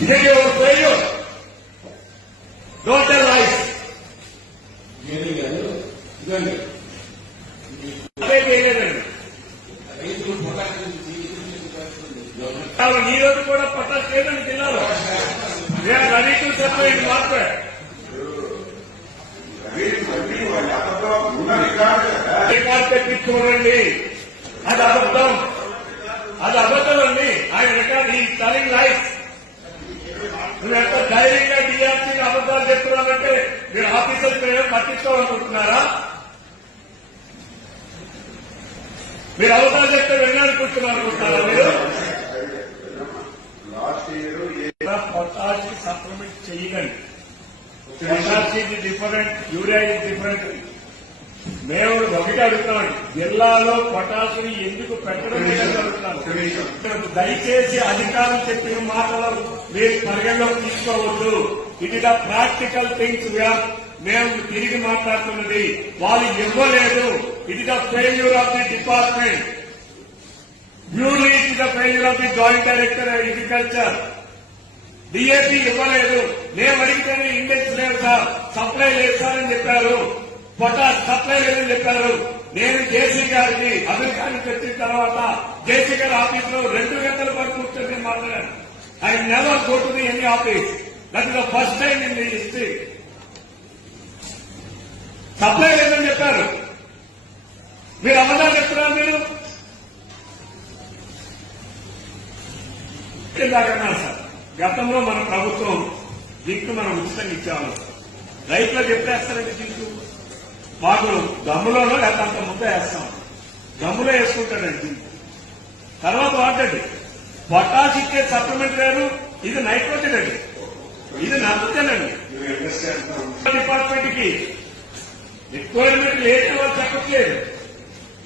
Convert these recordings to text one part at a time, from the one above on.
Take your failure. Don't tell lies. ఏమీ కాదు ఇదండి అదే చేయలేదండి రైతులు పొటాషియం జీవితం గవర్నమెంట్ కాబట్టి ఈ రోజు కూడా పట్టాలు లేదండి జిల్లాలో నేను ready to separate market record పెట్టి చూడండి అది అబద్ధం అది అబద్ధం అండి ఆయన రికార్డ్ ఈ టెలింగ్ లైఫ్ చెప్తున్నానంటే మీరు ఆఫీసర్ పట్టించుకోవాలనుకుంటున్నారా? మీరు అబద్ధాలు చెప్తే వెళ్ళాలనుకుంటున్నారు అనుకుంటున్నారా మీరు? పొటాష్ సప్లిమెంట్ పొటాష్ ఇది డిఫరెంట్ యూరియా డిఫరెంట్. మేము ఒకటి అడుగుతున్నాం జిల్లాలో పొటాషియం ఎందుకు పెట్టడం లేదని అడుగుతున్నాను. దయచేసి అధికారులు చెప్పిన మాటలు మీరు పరిగణలోకి తీసుకోవద్దు. ఇది ద ప్రాక్టికల్ థింగ్స్ మేము తిరిగి మాట్లాడుతున్నది. వాళ్ళు ఇవ్వలేదు. ఇది the failure of the department purely ఇది the failure of the joint director agriculture DAP ఇవ్వలేదు. మేము అడిగితేనే ఇండెక్స్ లేదు సార్ సప్లై లేదు సార్ అని చెప్పారు. పొటాస్ సప్లై లేదని చెప్పారు. నేను జేసీ గారిని అమెరికానికి వచ్చిన తర్వాత జేసీ గారి ఆఫీస్లో రెండు గంటల వరకు కూర్చొని మాట్లాడాను. I never go to the any office. That is the first time in the history supply లేదని చెప్పారు. మీరు అబద్ధాలు చెప్తున్నారు మీరు? ఇందాకన్నారు సార్. గతంలో మన ప్రభుత్వం దీంట్లో మనం ఉచితంగా ఇచ్చాము రైతులకు చెప్పేస్తారండి జింకు మాకు గమ్ములోనో లేకపోతే అంత ముద్ద వేస్తాం. గమ్ములో వేసుకుంటాడండి. తర్వాత వాడండి పొటాష్ ఇచ్చే సప్లిమెంట్ వేరు ఇది నైట్రోజన్ అండి. ఇది నమ్ముతానండి డిపార్ట్మెంట్కి రిక్వైర్మెంట్ లేదు వాళ్ళు చెప్పట్లేదు.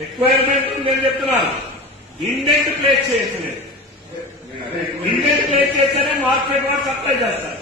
రిక్వైర్మెంట్ నేను చెప్తున్నాను. ఇండెంట్ ప్లేస్ చేయట్లేదు ఇండెంట్ ప్లేస్ చేస్తేనే మార్కెట్ వాళ్ళు సప్లై చేస్తారు.